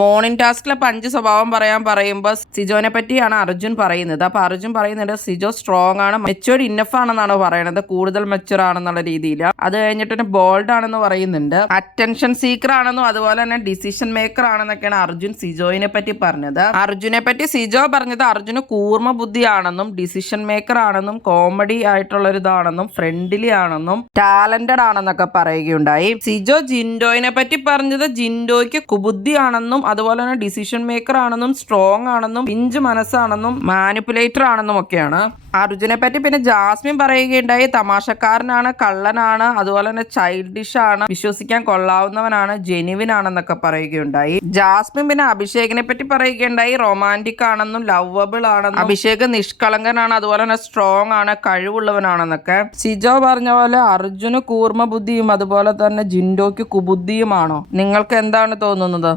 Morning ടാസ്കിലെ 5 സ്വഭാവം പറയാൻ പറയുമ്പോൾ സിജോനെ പറ്റിയാണ് അർജുൻ പറയുന്നത്. അപ്പൊ അർജുൻ പറയുന്നുണ്ട് സിജോ സ്ട്രോങ് ആണ്, മെച്ചുവർഡ് ഇന്നഫ് ആണെന്നാണ് പറയുന്നത്, കൂടുതൽ മെച്ചുവർ ആണെന്നുള്ള രീതിയിൽ. അത് കഴിഞ്ഞിട്ട് ബോൾഡ് ആണെന്ന് പറയുന്നുണ്ട്, അറ്റൻഷൻ സീക്കർ ആണെന്നും അതുപോലെ തന്നെ ഡിസിഷൻ മേക്കർ ആണെന്നൊക്കെയാണ് അർജുൻ സിജോയിനെ പറ്റി പറഞ്ഞത്. അർജുനെ പറ്റി സിജോ പറഞ്ഞത് അർജുന് കൂർമ്മ ബുദ്ധിയാണെന്നും ഡിസിഷൻ മേക്കർ ആണെന്നും കോമഡി ആയിട്ടുള്ള ഒരു ഇതാണെന്നും ഫ്രണ്ട്ലി ആണെന്നും ടാലന്റഡ് ആണെന്നൊക്കെ പറയുകയുണ്ടായി. സിജോ ജിൻഡോയിനെ പറ്റി പറഞ്ഞത് ജിൻഡോയ്ക്ക് കുബുദ്ധിയാണെന്നും അതുപോലെ തന്നെ ഡിസിഷൻ മേക്കർ ആണെന്നും സ്ട്രോങ് ആണെന്നും പിഞ്ച് മനസ്സാണെന്നും മാനിപ്പുലേറ്റർ ആണെന്നും ഒക്കെയാണ്. അർജുനെ പറ്റി പിന്നെ ജാസ്മിൻ പറയുകയുണ്ടായി തമാശക്കാരനാണ്, കള്ളനാണ്, അതുപോലെ തന്നെ ചൈൽഡിഷ് ആണ്, വിശ്വസിക്കാൻ കൊള്ളാവുന്നവനാണ്, ജെനുവിൻ ആണെന്നൊക്കെ പറയുകയുണ്ടായി. ജാസ്മിൻ പിന്നെ അഭിഷേകിനെ പറ്റി പറയുകയുണ്ടായി റൊമാൻറ്റിക് ആണെന്നും ലവബിൾ ആണെന്നും അഭിഷേക് നിഷ്കളങ്കനാണ്, അതുപോലെ തന്നെ സ്ട്രോങ് ആണ്, കഴിവുള്ളവനാണെന്നൊക്കെ. സിജോ പറഞ്ഞ പോലെ അർജുന് കൂർമ്മ ബുദ്ധിയും അതുപോലെ തന്നെ ജിൻഡോയ്ക്ക് കുബുദ്ധിയുമാണോ? നിങ്ങൾക്ക് എന്താണ് തോന്നുന്നത്?